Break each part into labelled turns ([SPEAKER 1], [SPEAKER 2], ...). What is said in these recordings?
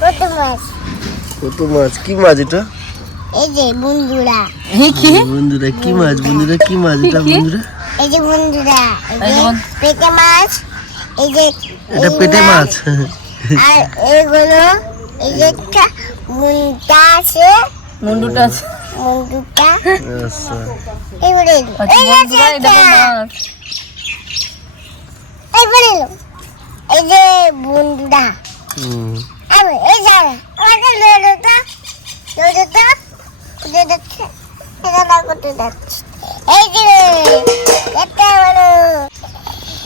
[SPEAKER 1] কত মাছ।
[SPEAKER 2] কত মাছ কি মাছ এটা?
[SPEAKER 1] এই যে বন্ধুরা।
[SPEAKER 2] বন্ধুরা কি মাছ বন্ধুরা কি মাছ এটা বন্ধুরা?
[SPEAKER 1] এই যে বন্ধুরা পেটে মাছ এই যে
[SPEAKER 2] এটা
[SPEAKER 1] এই
[SPEAKER 2] পেটে মাছ।
[SPEAKER 1] আর এইগুলো এই যে একটা মুন্ডা আছে।
[SPEAKER 3] মুন্ডুটা আছে।
[SPEAKER 1] মুন্ডুটা।
[SPEAKER 2] আচ্ছা।
[SPEAKER 1] এবারে
[SPEAKER 3] আচ্ছা,
[SPEAKER 1] এই আছে
[SPEAKER 3] এটা মাছ।
[SPEAKER 1] এবারে এলো। এই যে বন্ধুরা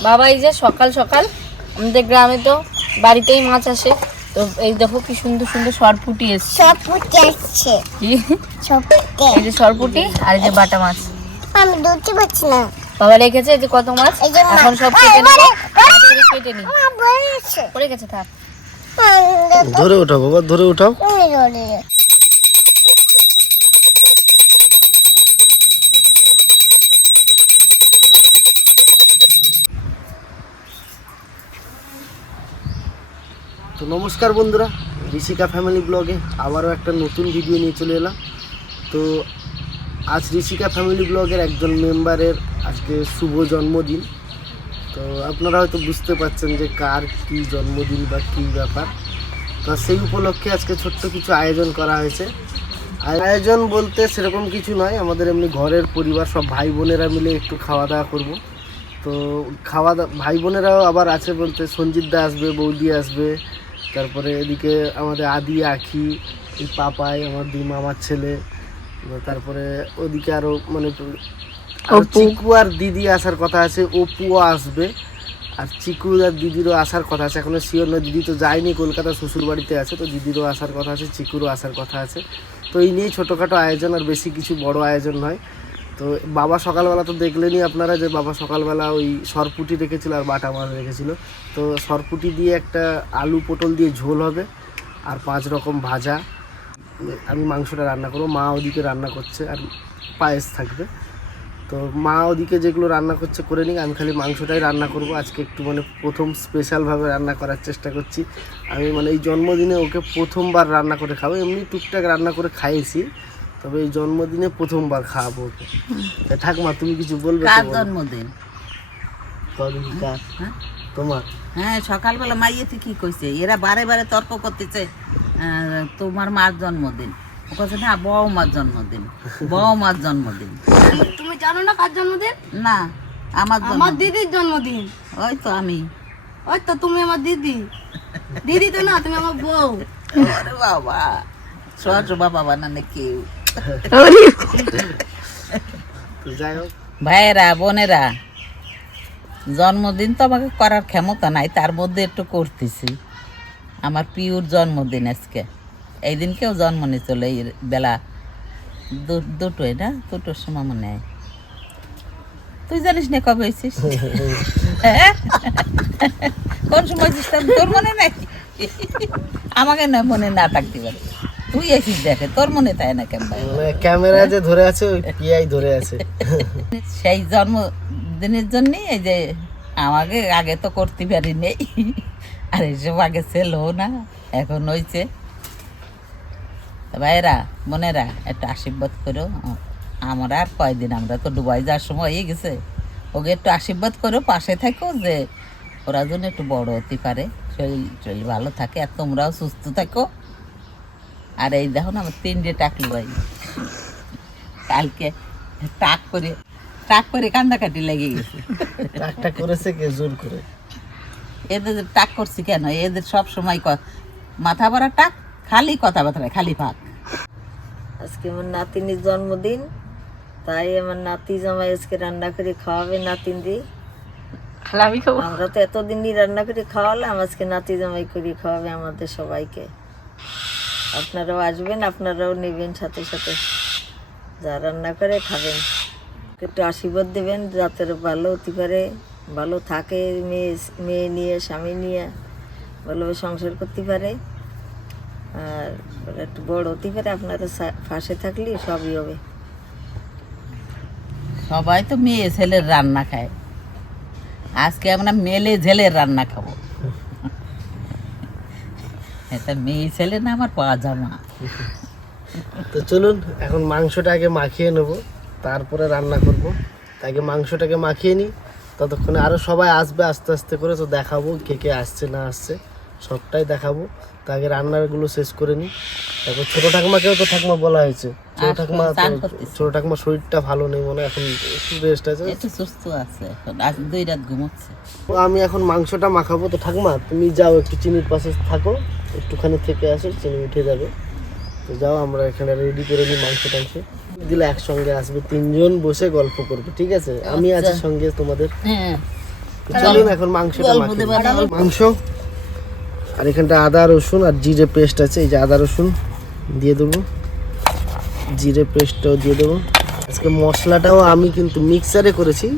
[SPEAKER 3] বাবা এই যে সকাল সকাল আমাদের গ্রামে তো বাড়িতেই মাছ আসে। তো এই দেখো কি সুন্দর সুন্দর সরপুটি এসছে।
[SPEAKER 1] সব ফুটে আসছে।
[SPEAKER 3] কি? এই যে সরপুটি আর এই যে বাটা মাছ।
[SPEAKER 1] আমি ধরতে পারছি না।
[SPEAKER 3] বাবা রেখেছে এই যে কত মাছ? এখন সব কেটে নেব। কেটে নি পড়ে গেছে থাক।
[SPEAKER 2] ধরে ওঠাও বাবা ধরে ওঠাও তো নমস্কার বন্ধুরা, ঋষিকা ফ্যামিলি ব্লগে আবারও একটা নতুন ভিডিও নিয়ে চলে এলাম। তো আজ ঋষিকা ফ্যামিলি ব্লগের একজন মেম্বারের আজকে শুভ জন্মদিন। তো আপনারা হয়তো বুঝতে পারছেন যে কার কী জন্মদিন বা কী ব্যাপার। তো সেই উপলক্ষে আজকে ছোট্ট কিছু আয়োজন করা হয়েছে। আয়োজন বলতে সেরকম কিছু নয়, আমাদের এমনি ঘরের পরিবার, সব ভাই বোনেরা মিলে একটু খাওয়া দাওয়া করব। তো খাওয়া দাওয়া ভাই বোনেরাও আবার আছে বলতে সঞ্জিত দা আসবে, বৌদি আসবে, তারপরে এদিকে আমাদের আদি, আখি, এই পাপাই, আমার দুই মামার ছেলে, তারপরে ওদিকে আরও মানে চিকু আর দিদি আসার কথা আছে অপুও আসবে। আর চিকু আর দিদিরও আসার কথা আছে এখনও শিওর নয় দিদি তো যায়নি কলকাতা শ্বশুর বাড়িতে আছে তো দিদিরও আসার কথা আছে চিকুরও আসার কথা আছে। তো এই নিয়েই ছোটোখাটো আয়োজন আর বেশি কিছু বড় আয়োজন নয়। তো বাবা সকালবেলা তো দেখলেনই আপনারা যে বাবা সকালবেলা ওই সরপুটি রেখেছিল আর বাটা মাছ রেখেছিল। তো সরপুটি দিয়ে একটা আলু পটল দিয়ে ঝোল হবে আর পাঁচ রকম ভাজা। আমি মাংসটা রান্না করব মা ওদিকে রান্না করছে আর পায়েস থাকবে। তো মা ওদিকে যেগুলো রান্না করছে করে নিক। আমি খালি মাংসটাই রান্না করব। আজকে একটু মানে প্রথম স্পেশালভাবে রান্না করার চেষ্টা করছি। আমি মানে এই জন্মদিনে ওকে প্রথমবার রান্না করে খাব। এমনি টুকটাক রান্না করে খাইয়েছি তবে এই জন্মদিনে প্রথমবার খাওয়াবো ওকে। ঠাকুমা তুমি কিছু বলবে
[SPEAKER 4] কার জন্মদিন? হ্যাঁ?
[SPEAKER 2] তোমার?
[SPEAKER 4] হ্যাঁ সকালবেলা মাইয়েতে কি কইছে? এরা বারে বারে তর্ক করতেছে তোমার মার জন্মদিন। কাছে না বউ মার জন্মদিন বউ মার জন্মদিন।
[SPEAKER 3] তুমি জানো না কার জন্মদিন?
[SPEAKER 4] না আমার
[SPEAKER 3] আমার দিদির জন্মদিন।
[SPEAKER 4] ওই তো আমি।
[SPEAKER 3] ওই তো তুমি আমার দিদি। দিদি তো না তুমি আমার বউ।
[SPEAKER 4] আরে বাবা সহজ বাবা বানানে কেউ।
[SPEAKER 2] তো
[SPEAKER 4] ভাইয়েরা বোনেরা জন্মদিন তো আমাকে করার ক্ষমতা নাই তার মধ্যে একটু করতেছি। আমার পিউর জন্মদিন আজকে। এই দিন কেউ জন্ম নিয়েছিল এই বেলা দুটোই না? দুটোর সময় মনে হয়। তুই জানিস না কবে হয়েছিস? হ্যাঁ? কোন সময় তোর মনে নাই? আমাকে না মনে না থাকতে পারে। তুই এসিস দেখে তোর মনে থাকে না কেমন
[SPEAKER 2] মানে ক্যামেরা যে ধরে আছে পিআই ধরে আছে।
[SPEAKER 4] সেই জন্মদিনের জন্য এই যে আমাকে আগে তো করতে পারি নেই আর এসব আগে ছেলেও না এখন হয়েছে। তা ভাইরা বোনেরা একটু আশীর্বাদ করো। আমরা আর কয়দিন আমরা তো ডুবাই যাওয়ার সময় হয়ে গেছে। ওকে একটু আশীর্বাদ করো পাশে থাকো যে ওরা যেন একটু বড় হতে পারে। শরীর শরীর ভালো থাকে আর তোমরাও সুস্থ থাকো। আর এই দেখো না আমার তিনটে টাকলু ভাই। কালকে টাক করে টাক করে কান্দাকাটি লেগে গেছে।
[SPEAKER 2] একটা করেছে কে? জোর করে।
[SPEAKER 4] এদের টাক করছি কেন? এদের সব সময় মাথা ভরা টাক খালি কথাবার্তা খালি পাক
[SPEAKER 5] আজকে আমার নাতিনির জন্মদিন তাই আমার নাতি জামাই আজকে রান্না করে খাওয়াবে নাতিন
[SPEAKER 3] খাব।
[SPEAKER 5] আমরা তো এতদিনই রান্না করে খাওয়ালাম আজকে নাতি জামাই করে খাওয়াবে আমাদের সবাইকে। আপনারাও আসবেন আপনারাও নেবেন সাথে সাথে। যা রান্না করে খাবেন। একটু আশীর্বাদ দেবেন যাতে ভালো হতে পারে ভালো থাকে মেয়ে মেয়ে নিয়ে স্বামী নিয়ে ভালোভাবে সংসার করতে পারে। আর একটু বড় হতে পারে আপনারা সা- পাশে থাকলে সবই হবে।
[SPEAKER 4] সবাই তো মেয়ে ছেলের রান্না খায়। আজকে আমরা মেলে ঝেলের রান্না খাব। এটা মেয়ে ছেলে না আমার পাজামা।
[SPEAKER 2] তো চলুন এখন মাংসটা আগে মাখিয়ে নেব তারপরে রান্না করব। আগে মাংসটাকে মাখিয়ে নিই ততক্ষণে আরও সবাই আসবে আস্তে আস্তে করে তো দেখাবো কে কে আসছে না আসছে সবটাই দেখাবো। আগে রান্নাগুলো শেষ করে নিই তারপর ছোটো ঠাকুমাকেও তো ঠাকুমা বলা হয়েছে। ছোটো
[SPEAKER 4] আসবে,
[SPEAKER 2] ঠাকুমা। ছোটো ঠাকুমার শরীরটা ভালো নেই মনে এখন একটু রেস্ট আছে।
[SPEAKER 4] একটু সুস্থ আছে এখন আজ দুই রাত ঘুমোচ্ছে।
[SPEAKER 2] আমি এখন মাংসটা মাখাবো। তো ঠাকুমা তুমি যাও একটু চিনির পাশে থাকো একটুখানি থেকে আসো চিনি উঠে যাবে। তো যাও আমরা এখানে রেডি করে নিই মাংস টাংস। দিলে একসঙ্গে আসবে তিনজন বসে গল্প করবে ঠিক আছে? আমি আছি সঙ্গে তোমাদের।
[SPEAKER 4] হ্যাঁ।
[SPEAKER 2] চলুন এখন মাংসটা। মাংস? আর এখানটা আদা, রসুন আর জিরে পেস্ট আছে। এই যে আদা, রসুন দিয়ে দেবো। জিরে পেস্টটাও দিয়ে দেবো। আজকে মশলাটাও আমি কিন্তু মিক্সারে করেছি।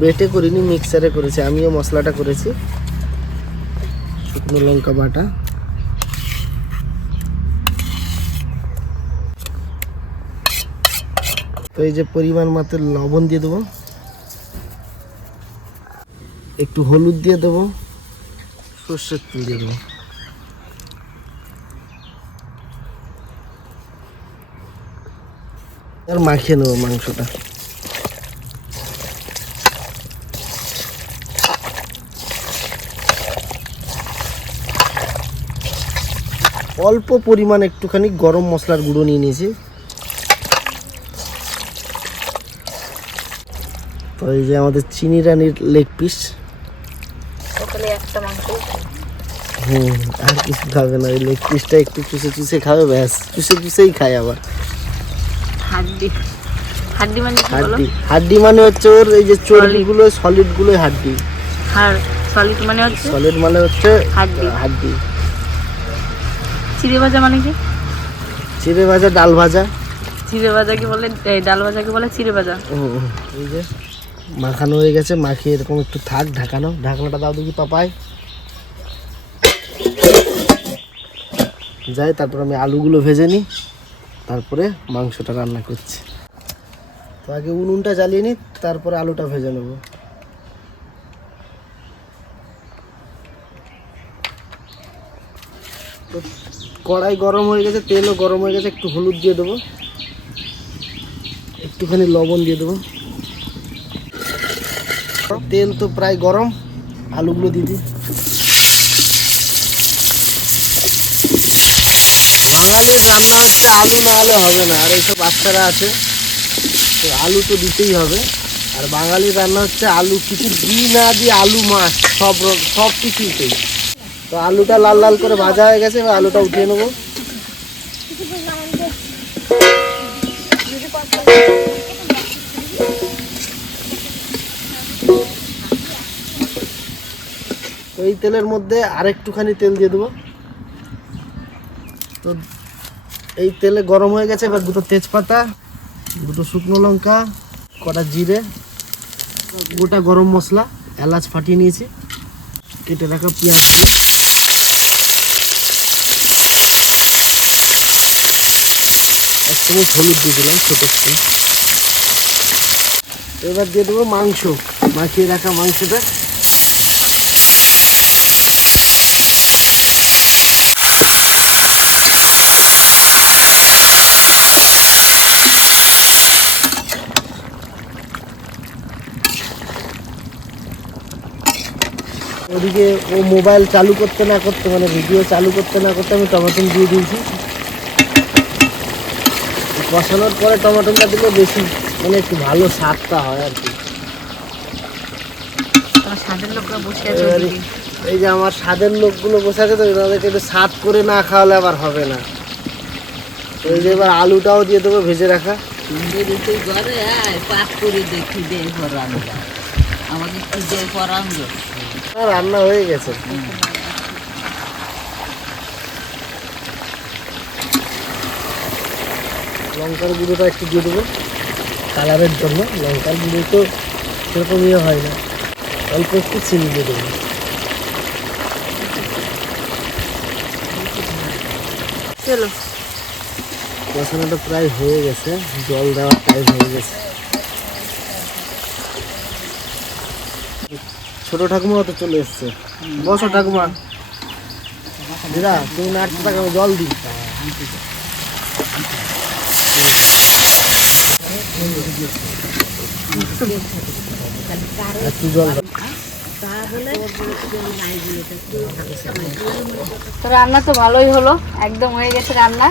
[SPEAKER 2] বেটে করিনি, মিক্সারে করেছি। আমিও মশলাটা করেছি। শুকনো লঙ্কা বাটা। তো এই যে পরিমাণ মতো লবণ দিয়ে দেবো। একটু হলুদ দিয়ে দেবো। সর্ষের তেল দিয়ে দেবো। আর মাখিয়ে নেব মাংসটা। অল্প পরিমাণ একটুখানি গরম মশলার গুঁড়ো নিয়ে নিয়েছি। তো এই যে আমাদের চিনি রানির লেগ পিস
[SPEAKER 3] সকালে একটা মাংস
[SPEAKER 2] হুম আর কিছু খাবে না ওই লেগ পিসটা একটু চুষে চুষে খাবে ব্যাস। চুষে চুষেই খায় আবার।
[SPEAKER 3] হাড্ডি। হাড্ডি মানে
[SPEAKER 2] হাড্ডি। হাড্ডি মানে হচ্ছে ওর এই যে চর্বিগুলো সলিডগুলো হাড্ডি।
[SPEAKER 3] আর সলিড মানে হচ্ছে?
[SPEAKER 2] সলিড মানে হচ্ছে
[SPEAKER 3] হাড্ডি।
[SPEAKER 2] হাড্ডি।
[SPEAKER 3] চিড়ে ভাজা মানে কি?
[SPEAKER 2] চিড়ে ভাজা ডাল ভাজা।
[SPEAKER 3] চিড়ে ভাজাকে বলে? এই ডাল ভাজাকে বলে? চিড়ে ভাজা।
[SPEAKER 2] এই যে মাখানো হয়ে গেছে মাখিয়ে এরকম একটু থাক ঢাকানো। ঢাকনাটা দাও দেখি পাপায় যাই তারপর আমি আলুগুলো ভেজে নিই, তারপরে মাংসটা রান্না করছি। তো আগে উনুনটা জ্বালিয়ে নিই, তারপরে আলুটা ভেজে নেব। তো কড়াই গরম হয়ে গেছে, তেলও গরম হয়ে গেছে, একটু হলুদ দিয়ে দেবো। একটুখানি লবণ দিয়ে দেবো। তেল তো প্রায় গরম, আলুগুলো দিয়ে দিই। বাঙালির রান্না হচ্ছে আলু না হলে হবে না। আর এইসব বাচ্চারা আছে, তো আলু তো দিতেই হবে। আর বাঙালির রান্না হচ্ছে আলু কিছু দিই না দিয়ে আলু মাছ, সব সব কিছুতেই তো। আলুটা লাল লাল করে ভাজা হয়ে গেছে আলুটা উঠিয়ে নেব। এই তেলের মধ্যে আরেকটুখানি তেল দিয়ে দেবো। তো এই তেলে গরম হয়ে গেছে, এবার দুটো তেজপাতা, দুটো শুকনো লঙ্কা, কটা জিরে, গোটা গরম মশলা, এলাচ ফাটিয়ে নিয়েছি, কেটে রাখা পেঁয়াজ। এক হলুদ দিয়ে দিলাম, ছোটো এবার দিয়ে দেবো মাংস, মাখিয়ে রাখা মাংসটা। ওদিকে ও মোবাইল চালু করতে না করতে মানে ভিডিও চালু করতে না করতে আমি টমেটো দিয়ে দিয়েছি। কষানোর পরে টমেটোটা দিলে বেশি মানে একটু ভালো স্বাদটা হয় আর কি। এই যে আমার স্বাদের লোকগুলো বসে আছে তো তাদেরকে একটু স্বাদ করে না খাওয়ালে আবার হবে না। এই যে এবার আলুটাও দিয়ে দেবো ভেজে রাখা।
[SPEAKER 4] দেখি আমাকে কি
[SPEAKER 2] রান্না হয়ে গেছে। লঙ্কার গুঁড়োটা একটু দিয়ে দেবো। কালারের জন্য। লঙ্কার গুঁড়ো তো সেরকম ইয়ে হয় না। অল্প একটু চিনি দিয়ে দেবো।
[SPEAKER 3] চলো।
[SPEAKER 2] কষানোটা প্রায় হয়ে গেছে। জল দেওয়ার টাইম হয়ে গেছে। ছোট ঠাকুমাও তো চলে এসছে। বসো ঠাকুমা। দিদা তুমি নাড়তে থাকো আমি জল দিই। একটু জল
[SPEAKER 3] তো রান্না তো ভালোই হলো একদম হয়ে গেছে রান্না।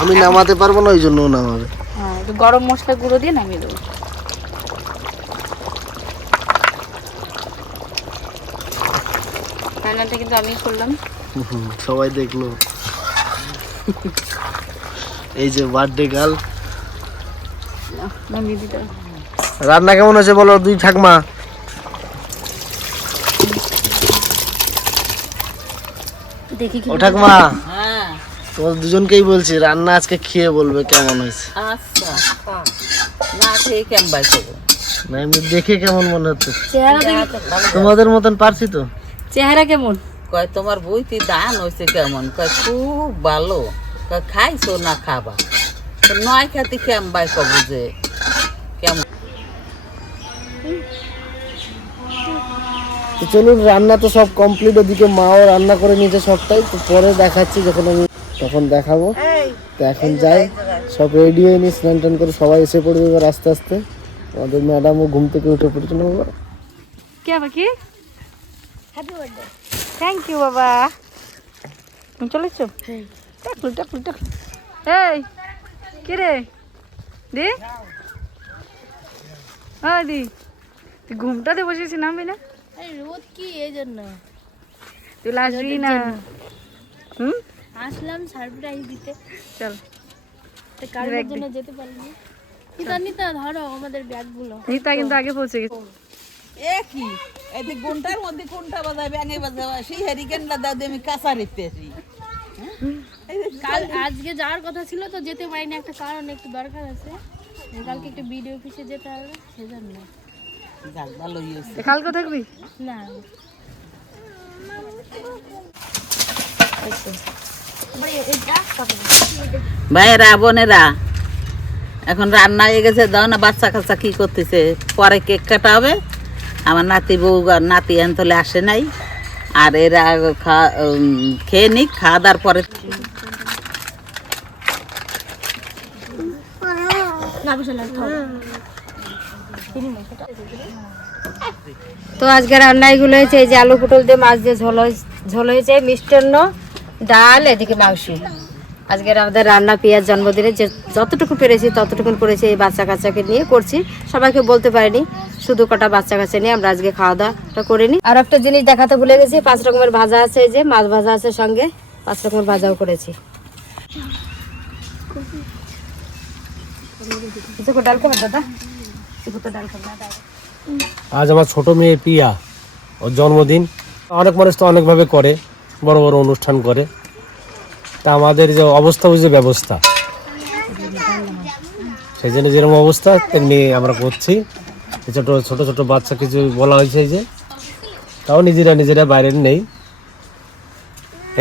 [SPEAKER 2] আমি নামাতে পারব না ওই জন্য নামাবে।
[SPEAKER 3] হ্যাঁ গরম মশলা গুঁড়ো দিয়ে নামিয়ে দেবো। রান্নাটা কিন্তু আমি করলাম।
[SPEAKER 2] সবাই দেখল। এই যে বার্থডে গার্ল। রান্না কেমন হয়েছে বলো দুই ঠাকমা? ও ঠাকমা
[SPEAKER 4] হ্যাঁ।
[SPEAKER 2] তোমার দুজনকেই বলছি রান্না আজকে খেয়ে বলবে কেমন হয়েছে।
[SPEAKER 4] আচ্ছা না খেয়ে কেমন
[SPEAKER 2] না এমনি দেখে কেমন মনে হচ্ছে? তোমাদের মতন পারছি তো?
[SPEAKER 3] চেহারা কেমন?
[SPEAKER 4] কয় তোমার বইতে দান হয়েছে কেমন? কয় খুব ভালো। কয় খাইছো না খাবা? তো নয় খাতে কেমন বাই করব যে? কেমন?
[SPEAKER 2] তো চলুন রান্না তো সব কমপ্লিট ওদিকে মাও রান্না করে নিয়েছে সবটাই। তো পরে দেখাচ্ছি যখন আমি তখন দেখাবো। তো এখন যাই। সব রেডি হয়ে নি স্নান টান করে সবাই এসে পড়বে এবার আস্তে আস্তে। আমাদের ম্যাডামও ঘুম থেকে উঠে পড়েছিল বাবা।
[SPEAKER 3] কে বাকি থ্যাংক ইউ বাবা। তুমি চলেছ টাকলু টাকলু টাকলু। এই কে রে? দি? হ্যাঁ দি। তুই ঘুমটাতে বসেছিস নামবি না?
[SPEAKER 6] রোদ কি এই জন্য?
[SPEAKER 3] তুই আসবি না। হুম?
[SPEAKER 6] আসলাম সারপ্রাইজ দিতে।
[SPEAKER 3] চল।
[SPEAKER 6] তো কারোর জন্য যেতে পারিনি নিতা নিতা ধরো আমাদের ব্যাগগুলো
[SPEAKER 3] নিতা কিন্তু আগে পৌঁছে গেছে।
[SPEAKER 4] এ কি? এতে ঘণ্টার মধ্যে কোনটা বাজাবে আগে বাজাবে সেই হ্যারিকেনটা দাও দিয়ে আমি কাঁচা রেখতে আসি
[SPEAKER 6] কাল আজকে যাওয়ার কথা ছিল তো যেতে পারিনি একটা কারণ একটু দরকার আছে। কালকে একটু বিডিও অফিসে যেতে হবে সেজন্য।
[SPEAKER 4] যাক ভালোই হয়েছে।
[SPEAKER 3] কালকে থাকবি
[SPEAKER 6] না।
[SPEAKER 4] ভাইয়েরা বোনেরা এখন রান্না হয়ে গেছে দাও না বাচ্চা কাচ্চা কি করতেছে? পরে কেক কাটা হবে। আমার নাতি বউ নাতি আনতলে আসে নাই। আর এরা খেয়ে নিক, খাওয়া দাওয়ার পরে।
[SPEAKER 7] তো আজকে রান্না এগুলো হয়েছে, এই যে আলু পটল দিয়ে মাছ দিয়ে ঝোল ঝোল হয়েছে, মিষ্টান্ন, ডাল, এদিকে মাংস। আজকে আমাদের রান্না, পেঁয়াজ জন্মদিনে যে যতটুকু পেরেছি ততটুকু করেছি এই বাচ্চা কাচ্চাকে নিয়ে করছি। সবাইকে বলতে পারিনি, শুধু কটা বাচ্চা কাচ্চা নিয়ে আমরা আজকে খাওয়া দাওয়াটা করে নিই আর একটা জিনিস দেখাতে ভুলে গেছি, পাঁচ রকমের ভাজা আছে এই যে, মাছ ভাজা আছে সঙ্গে, পাঁচ রকমের ভাজাও করেছি।
[SPEAKER 8] আজ আমার ছোট মেয়ে পিয়া ওর জন্মদিন। অনেক মানুষ তো অনেকভাবে করে, বড় বড় অনুষ্ঠান করে। তা আমাদের যে অবস্থা যে ব্যবস্থা। সেই জন্য যেরকম অবস্থা, তেমনি আমরা করছি। ছোট ছোট ছোট বাচ্চা কিছু বলা হয়েছে যে। তাও নিজেরা নিজেরা বাইরের নেই।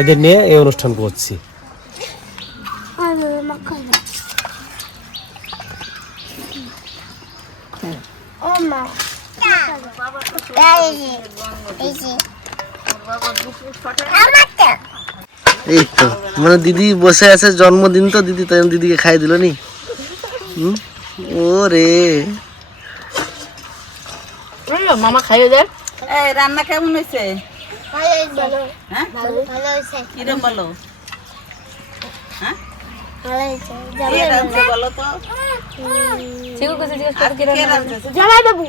[SPEAKER 8] এদের নিয়ে এই অনুষ্ঠান করছি।
[SPEAKER 1] এই
[SPEAKER 2] তো মানে দিদি বসে আছে জন্মদিন তো দিদি তাই দিদিকে খাই দিল নি হুম ও রে
[SPEAKER 3] মামা খাইয়ে দেয়।
[SPEAKER 4] এই রান্না কেমন হয়েছে? হ্যাঁ? কিরম বলো? হ্যাঁ?
[SPEAKER 1] জামাই বাবু।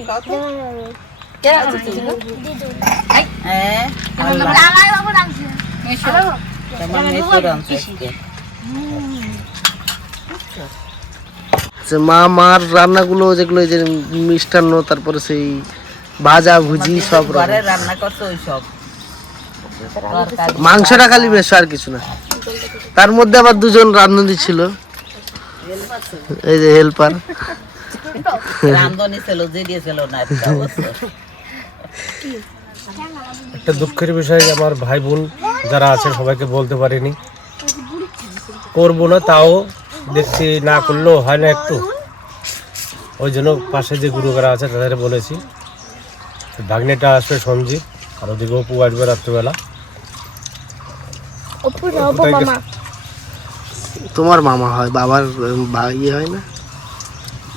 [SPEAKER 2] যে মা মার রান্নাগুলো যেগুলো যে মিষ্টান্ন তারপরে সেই ভাজা ভুজি সব
[SPEAKER 4] রান্না। করছ ওই সব।
[SPEAKER 2] মাংসটা খালি বেশ আর কিছু না। তার মধ্যে আবার দুজন রাঁধুনি ছিল। এই যে হেল্পার।
[SPEAKER 4] রান্ধনি ছিল যে দিয়েছিল না আর কি অবশ্য।
[SPEAKER 8] একটা দুঃখের বিষয় আমার ভাই বোন যারা আছে সবাইকে বলতে পারিনি। করব না তাও দেখছি না করলেও হয় না একটু। ওই জন্য পাশে যে গুরুগারা আছে তাদের বলেছি। ভাগ্নেটা আসবে সঞ্জীব আর ওদিকে অপু আসবে রাত্রিবেলা।
[SPEAKER 2] তোমার মামা হয় বাবার ইয়ে হয় না?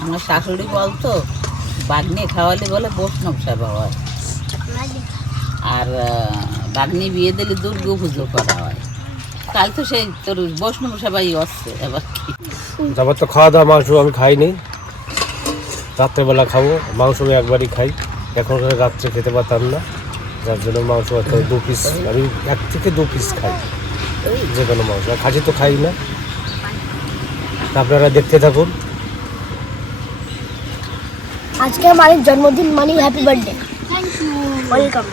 [SPEAKER 4] আমার শাশুড়ি বলতো বাগনি খাওয়ালে বলে বৈষ্ণব সেবা হয়। আর বাগনি বিয়ে দিলে দুর্গা পুজো করা হয়। কাল তো সেই তোর বৈষ্ণব সবাই আসছে এবার কি?
[SPEAKER 8] তারপর তো খাওয়া দাওয়া মাংস আমি খাইনি। রাত্রেবেলা খাব মাংস আমি একবারই খাই। এখন রাত্রে খেতে পারতাম না। যার জন্য মাংস দু পিস আমি এক থেকে দু পিস খাই যে কোনো মাংস। খাসি তো খাই না। আপনারা দেখতে থাকুন।
[SPEAKER 6] আজকে আমার জন্মদিন মানি হ্যাপি বার্থডে ওয়েলকাম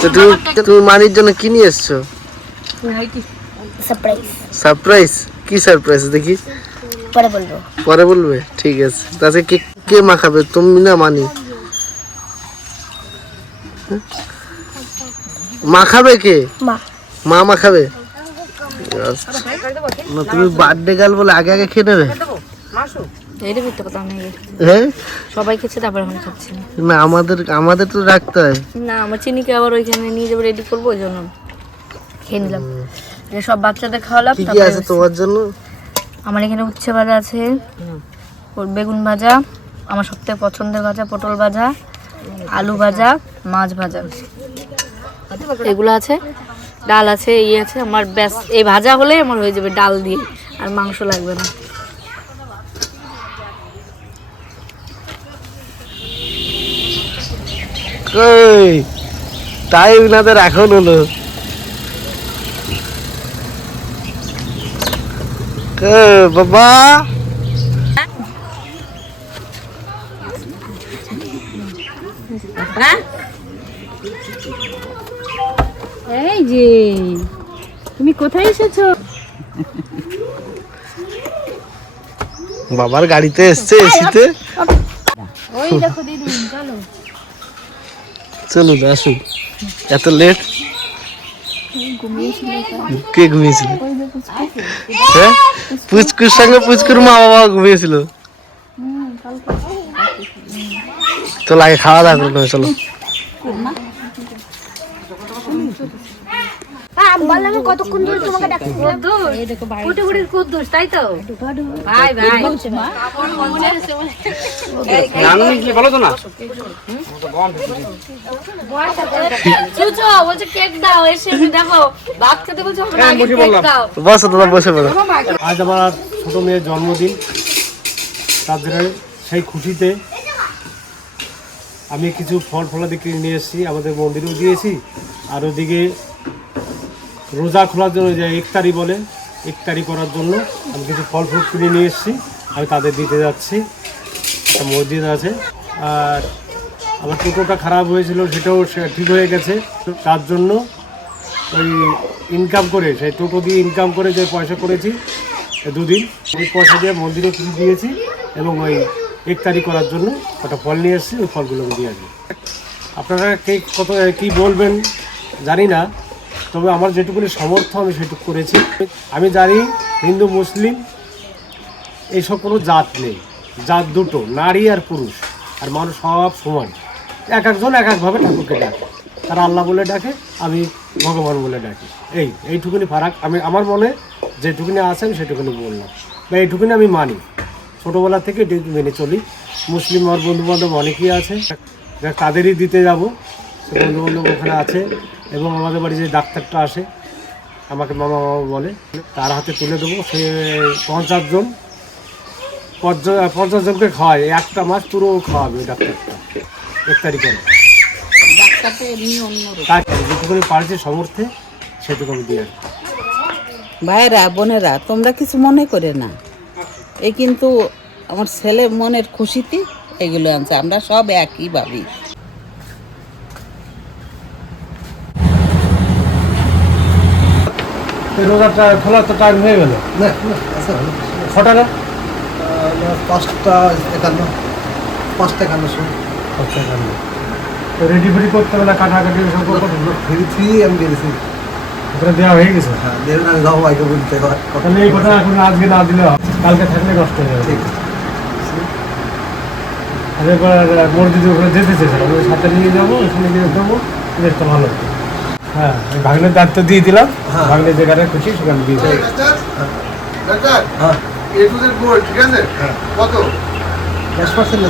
[SPEAKER 2] তো তুমি তুমি মানির জন্য কি নিয়ে এসছো?
[SPEAKER 6] সারপ্রাইজ
[SPEAKER 2] সারপ্রাইজ কি সারপ্রাইজ দেখি?
[SPEAKER 6] পরে বলব।
[SPEAKER 2] পরে বলবে ঠিক আছে। তাতে কে কে মাখাবে তুমি না মানি? মাখাবে কে?
[SPEAKER 6] মা।
[SPEAKER 2] মা মাখাবে। না তুমি বার্থডে গাল বলে আগে আগে খেয়ে নেবে?
[SPEAKER 3] এইটা মিথ্যে কথা আমি
[SPEAKER 2] হ্যাঁ?
[SPEAKER 3] সবাই তারপরে খাচ্ছি না।
[SPEAKER 2] না আমাদের আমাদের তো রাখতে হয়।
[SPEAKER 3] না আমার চিনিকে আবার ওইখানে নিয়ে যাব রেডি করব ওই জন্য খেয়ে নিলাম। যে সব বাচ্চাদের খাওয়ালাম
[SPEAKER 2] কি কি আছে তোমার জন্য?
[SPEAKER 3] আমার এখানে উচ্ছে ভাজা আছে বেগুন ভাজা আমার সবথেকে পছন্দের ভাজা পটল ভাজা আলু ভাজা মাছ ভাজা। এগুলো আছে ডাল আছে ইয়ে আছে আমার ব্যাস এই ভাজা হলে আমার হয়ে যাবে ডাল দিয়ে আর মাংস লাগবে না।
[SPEAKER 2] কই? টাইম নাদের এখন হলো। কে বাবা?
[SPEAKER 6] এই যে তুমি কোথায় এসেছ?
[SPEAKER 2] বাবার গাড়িতে এসছে এসিতে।
[SPEAKER 6] ওই দেখো
[SPEAKER 2] চলুন আসুন। এত লেট কে ঘুমিয়েছিল? হ্যাঁ পুচকুর সঙ্গে পুচকুর মা বাবা ঘুমিয়েছিল? তো আগে খাওয়া দাওয়া হবে, চলো।
[SPEAKER 6] বললাম কতক্ষণ ধরে তোমাকে ডাকছি?
[SPEAKER 3] ফুটে ফুটে কুদ্দুস তাই তো? ভাই ভাই। চুচো বলছে কেক দাও এসে দেখো ভাত খেতে বলছো ওখানে আগে কেক দাও।
[SPEAKER 2] বসো দাদা বসে পড়ো
[SPEAKER 8] আজ আমার ছোটো মেয়ের জন্মদিন। তার জন্য সেই খুশিতে আমি কিছু ফল ফলাদি কিনে নিয়ে এসেছি আমাদের মন্দিরেও দিয়েছি। আর ওদিকে রোজা খোলার জন্য যে ইফতারি বলে, ইফতারি করার জন্য আমি কিছু ফল ফ্রুট কিনে নিয়ে এসেছি। আমি তাদের দিতে যাচ্ছি। একটা মসজিদ আছে। আর আমার টোটোটা খারাপ হয়েছিল, সেটাও ঠিক হয়ে গেছে। তার জন্য ওই ইনকাম করে, সেই টোটো দিয়ে ইনকাম করে যে পয়সা করেছি দুদিন ওই পয়সা দিয়ে মন্দিরে তুলে দিয়েছি এবং ওই ইফতারি করার জন্য একটা ফল নিয়ে এসেছি, ওই ফলগুলো দিয়ে আসব। আপনারা কে কত, কী বলবেন? জানি না। তবে আমার যেটুকুনি সামর্থ্য আমি সেটুকু করেছি। আমি জানি হিন্দু, মুসলিম এইসব কোনো জাত নেই। জাত দুটো, নারী আর পুরুষ, আর মানুষ সব সমান। এক একজন এক একভাবে ঠাকুরকে ডাকে। তারা আল্লাহ বলে ডাকে, আমি ভগবান বলে ডাকি। এই, এইটুকুনি ফারাক। আমি, আমার মনে যেটুকুনি আছে আমি সেটুকুনি বললাম। বা এইটুকুনি আমি মানি। ছোটোবেলা থেকে মেনে চলি। মুসলিম আমার বন্ধুবান্ধব অনেকেই আছে। তাদেরই দিতে যাব। সে বন্ধুবান্ধব ওখানে আছে এবং আমাদের বাড়ি যে ডাক্তারটা আসে আমাকে মামা মামা বলে তার হাতে তুলে দেবো। সে পঞ্চাশ জন পঞ্চাশ জনকে খাওয়ায়। একটা মাস পুরো খাওয়াবে ওই ডাক্তারটা। এক তারিখ। করে যেটুকুনি পারছে সমর্থে সেটুকু আমি দিয়ে।
[SPEAKER 4] ভাইরা বোনেরা তোমরা কিছু মনে করে না। এই কিন্তু আমার ছেলে মনের খুশিতে এগুলো আনছে। আমরা সব একই ভাবি।
[SPEAKER 8] রোজাটা খোলার তো টাইম হয়ে গেল। ছটা না?
[SPEAKER 2] পাঁচটা একান্ন পাঁচটা একান্ন সময়
[SPEAKER 8] আচ্ছা রেডি ফেডি করতে হবে না কাটাকাটি সব
[SPEAKER 2] ফ্রি ফ্রি আমি দিয়েছি
[SPEAKER 8] ওখানে দেওয়া হয়ে গেছে?
[SPEAKER 2] হ্যাঁ দেবেন আমি যাব বাইকে বলতে
[SPEAKER 8] তাহলে এই কথা এখন আজকে না দিলে। কালকে থাকলে নষ্ট হয়ে যাবে।
[SPEAKER 2] ঠিক
[SPEAKER 8] আর এবার মসজিদে ওখানে যেতে চেয়েছিলাম সাথে নিয়ে যাব ওখানে গিয়ে দেবো জিনিসটা ভালো। হ্যাঁ ভাগ্নের দায়িত্ব দিয়ে দিলাম। ভাগ্নে যেখানে খুশি সেখানে দিয়ে দিলাম।
[SPEAKER 2] দশ পার্সেন্ট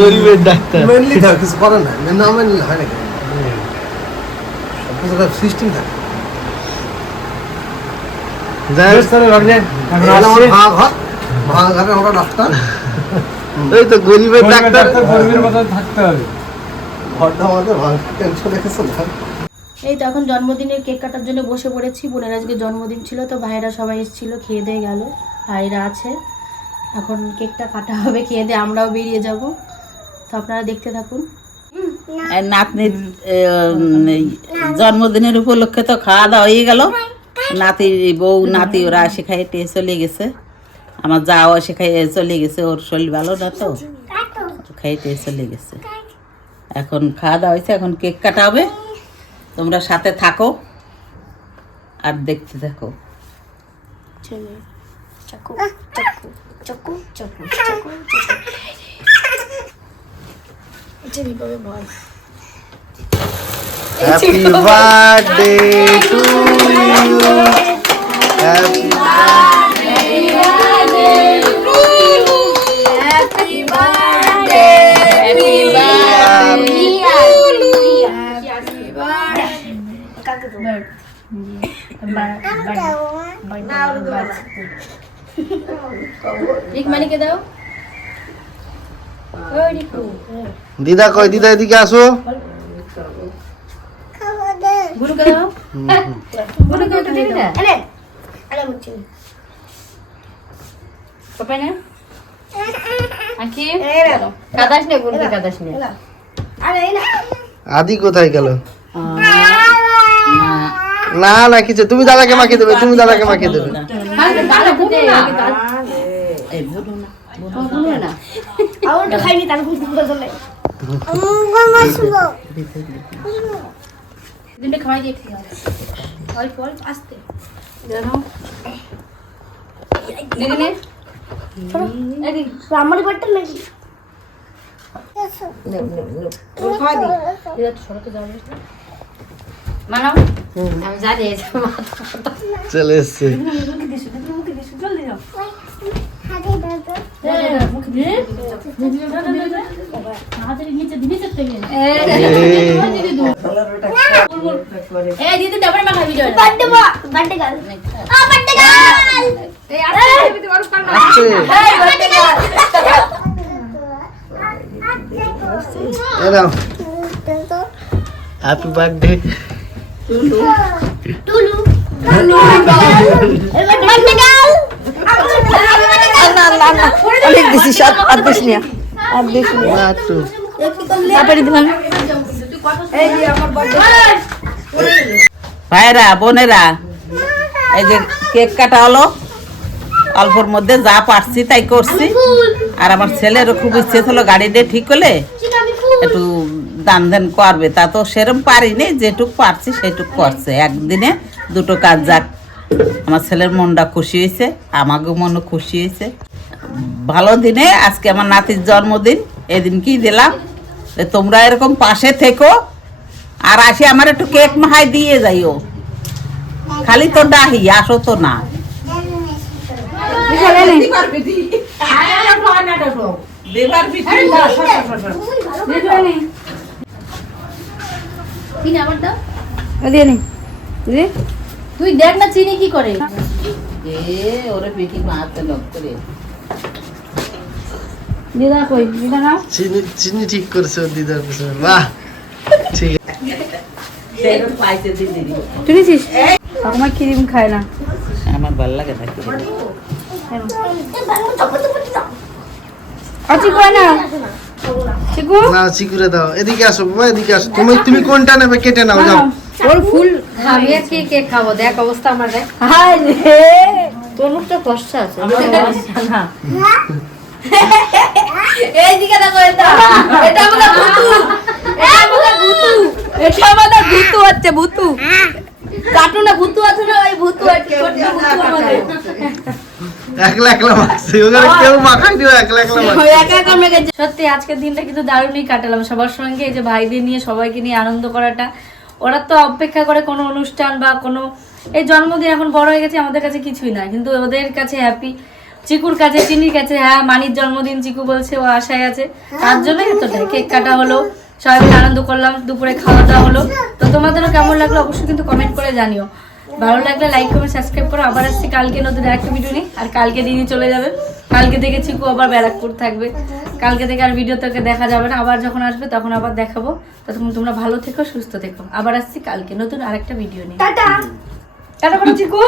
[SPEAKER 8] গরিবের ডাক্তার।
[SPEAKER 2] মেনলি থাকে কিছু করে না না মেনলি হয় নাকি? সব কিছু সিস্টেম থাকে।
[SPEAKER 8] যাই হোক। তাহলে ভাগ্নে এখন
[SPEAKER 2] এই হলো আমার
[SPEAKER 8] আসছি।
[SPEAKER 2] ভাঙা ঘর ভাঙা ঘরে আমরা ডাক্তার।
[SPEAKER 8] এই তো গরিবের
[SPEAKER 2] গরিবের
[SPEAKER 8] ডাক্তার।
[SPEAKER 2] ডাক্তার।
[SPEAKER 8] গরিবের মতো থাকতে হবে।
[SPEAKER 2] ঘরটা আমাদের ভাঙা টেনশন রেখেছে না।
[SPEAKER 6] এই তো এখন জন্মদিনের কেক কাটার জন্য বসে পড়েছি। বোনের আজকে জন্মদিন ছিল তো ভাইরা সবাই এসেছিল খেয়ে দিয়ে গেল। ভাইরা আছে। এখন কেকটা কাটা হবে খেয়ে দিয়ে আমরাও বেরিয়ে যাব। তো আপনারা দেখতে থাকুন।
[SPEAKER 4] আর নাতনির এই জন্মদিনের উপলক্ষে তো খাওয়া দাওয়া হয়ে গেল। নাতি বউ নাতি ওরা এসে খাই টেয়ে চলে গেছে। আমার যাও এসে খাই চলে গেছে ওর শরীর ভালো না তো? খাই টেয়ে চলে গেছে। এখন খাওয়া দাওয়া হয়েছে এখন কেক কাটা হবে। তোমরা সাথে থাকো আর দেখতে থাকো।
[SPEAKER 1] চাকু চাকু চাকু চাকু চাকু
[SPEAKER 2] happy birthday to you happy
[SPEAKER 6] রিকমানিকে দাও ওই রিকু
[SPEAKER 2] দিদা কই দিদা এদিকে আসো
[SPEAKER 6] গুরুকে দাও গুরুকে একটু দিয়ে দাও
[SPEAKER 7] পাপাই না আঁকি কাদাস নে গুনতে কাদাস নে
[SPEAKER 2] আদি কোথায় গেল না না কিছু তুমি দাদাকে মাখিয়ে দেবে তুমি দাদাকে মাখিয়ে দেবে
[SPEAKER 7] দাদা গুনে
[SPEAKER 4] এই বলো না
[SPEAKER 7] গুনে না
[SPEAKER 6] দুটো খাওয়াই দিয়ে ঠিক আছে না কিছু তুমি
[SPEAKER 7] দিদি নে
[SPEAKER 1] দেবে তুমি নাকি
[SPEAKER 7] মানাও আমি জানি এই যে
[SPEAKER 2] চলে এসছে
[SPEAKER 6] হাতের নিচে নিচে থেকে
[SPEAKER 2] এই,
[SPEAKER 6] এই দিদি ডাবরে মাখা ভিডিও
[SPEAKER 1] বার্থডে বার্থডে গার্ল আ বার্থডে গার্ল
[SPEAKER 2] আসছে
[SPEAKER 1] এই বার্থডে গার্ল
[SPEAKER 2] এ নাও হ্যাপি বার্থডে
[SPEAKER 4] ভাইরা, বোনেরা, এই যে কেক কাটা হলো। অল্পর মধ্যে যা পারছি তাই করছি। আর আমার ছেলেরও খুব ইচ্ছে ছিল দিয়ে ঠিক করলে। একটু দান ধান করবে তা তো সেরম পারিনি যেটুক পারছি সেটুক করছে। একদিনে দুটো কাজ যাক। আমার ছেলের মনটা খুশি হয়েছে আমাকেও মনও খুশি হয়েছে। ভালো দিনে আজকে আমার নাতির জন্মদিন এদিন কি দিলাম? এ তোমরা এরকম পাশে থেকো আর আসে আমার একটু কেক মাহাই দিয়ে যাইও। খালি তো ডাহি আসো তো না। দেবার পিঠে
[SPEAKER 6] চিনি আবার দাও
[SPEAKER 7] দিয়ে নে। দিদি
[SPEAKER 6] তুই দেখ না চিনি কি করে।
[SPEAKER 4] এ ওরে পিঠি মারতে লোক করে।
[SPEAKER 7] দিদা কই? দিদা নাও।
[SPEAKER 2] চিনি চিনি ঠিক করেছে দিদার পিছনে। বাহ! ঠিক আছে।
[SPEAKER 4] সেরকম পাইছে দিদি
[SPEAKER 7] শুনেছিস ঠাকুমা ক্রিম খায় না।
[SPEAKER 4] আমার ভালো লাগে না
[SPEAKER 7] না
[SPEAKER 2] চিকুরে দাও। এদিকে আসো বাবা এদিকে আসো। তুমি তুমি কোনটা নেবে কেটে নাও যাও।
[SPEAKER 7] ওর ফুল আমি কে কে খাব দেখ অবস্থা আমার দেখ। হাই রে। তোর মুখটা কষ্ট আছে। না। এইদিকে দেখো এটা। এটা আমাদের ভুতু। এটা আমাদের ভুতু। এটা আমাদের ভুতু হচ্ছে ভুতু। কার্টুনে ভুতু আছে না ওই ভুতু আছে ছোট্ট ভুতু আমাদের।
[SPEAKER 2] একলা একলা মাখছে ওখানে কেউ মাখাই দিও একলা একলা মাখছে।
[SPEAKER 7] একা একা মেঘে
[SPEAKER 3] সত্যি আজকের দিনটা কিন্তু দারুণই কাটালাম। সবার সঙ্গে এই যে ভাইদের নিয়ে সবাইকে নিয়ে আনন্দ করাটা ওরা তো অপেক্ষা করে কোনো অনুষ্ঠান বা কোনো এই জন্মদিন এখন বড় হয়ে গেছে আমাদের কাছে কিছুই না কিন্তু ওদের কাছে হ্যাপি চিকুর কাছে চিনির কাছে হ্যাঁ মানির জন্মদিন চিকু বলছে ও আশায় আছে। তার জন্য এতটাই। কেক কাটা হলো সবাই আনন্দ করলাম দুপুরে খাওয়া দাওয়া হলো। তো তোমাদেরও কেমন লাগল? অবশ্যই কিন্তু কমেন্ট করে জানিও। ভালো লাগলে লাইক কমেন্ট সাবস্ক্রাইব করো। আবার আসছি কালকে নতুন একটা ভিডিও নিই আর কালকে দিনই চলে যাবে। কালকে থেকে চিকু আবার ব্যারাকপুর থাকবে। কালকে থেকে আর ভিডিও তোকে দেখা যাবে না। আবার যখন আসবে তখন আবার দেখাবো। তখন তোমরা ভালো থেকো সুস্থ থেকো। আবার আসছি কালকে নতুন আরেকটা ভিডিও নিই টাটা। টাটা করো চিকু